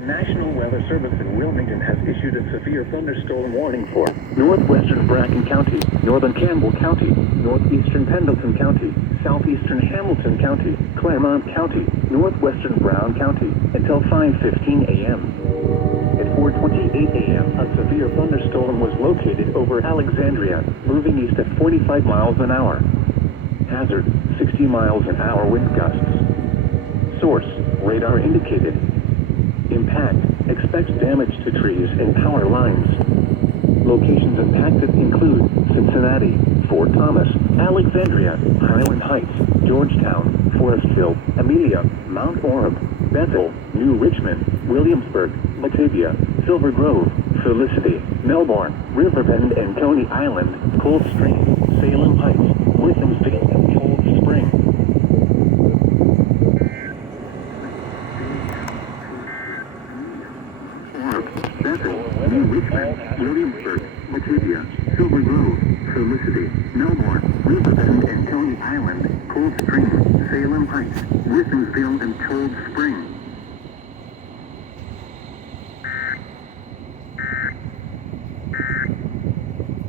National Weather Service in Wilmington has issued a severe thunderstorm warning for northwestern Bracken County, northern Campbell County, northeastern Pendleton County, southeastern Hamilton County, Claremont County, northwestern Brown County until 5:15 a.m. At 4:28 a.m., a severe thunderstorm was located over Alexandria, moving east at 45 miles an hour. Hazard, 60 miles an hour wind gusts. Source, radar indicated. Impact, expects damage to trees and power lines. Locations impacted include Cincinnati, Fort Thomas, Alexandria, Highland Heights, Georgetown, Forestville, Amelia, Mount Orab, Bethel, New Richmond, Williamsburg, Batavia, Silver Grove, Felicity, Melbourne, Riverbend and Coney Island, Cold Spring, Salem Heights, Wythamsville and Cold Spring. Bethel, New Richmond, Williamsburg, Batavia, Silver Grove, Felicity, Melbourne, Riverbend and Coney Island, Cold Spring, Salem Heights, Wythamsville and Cold Spring.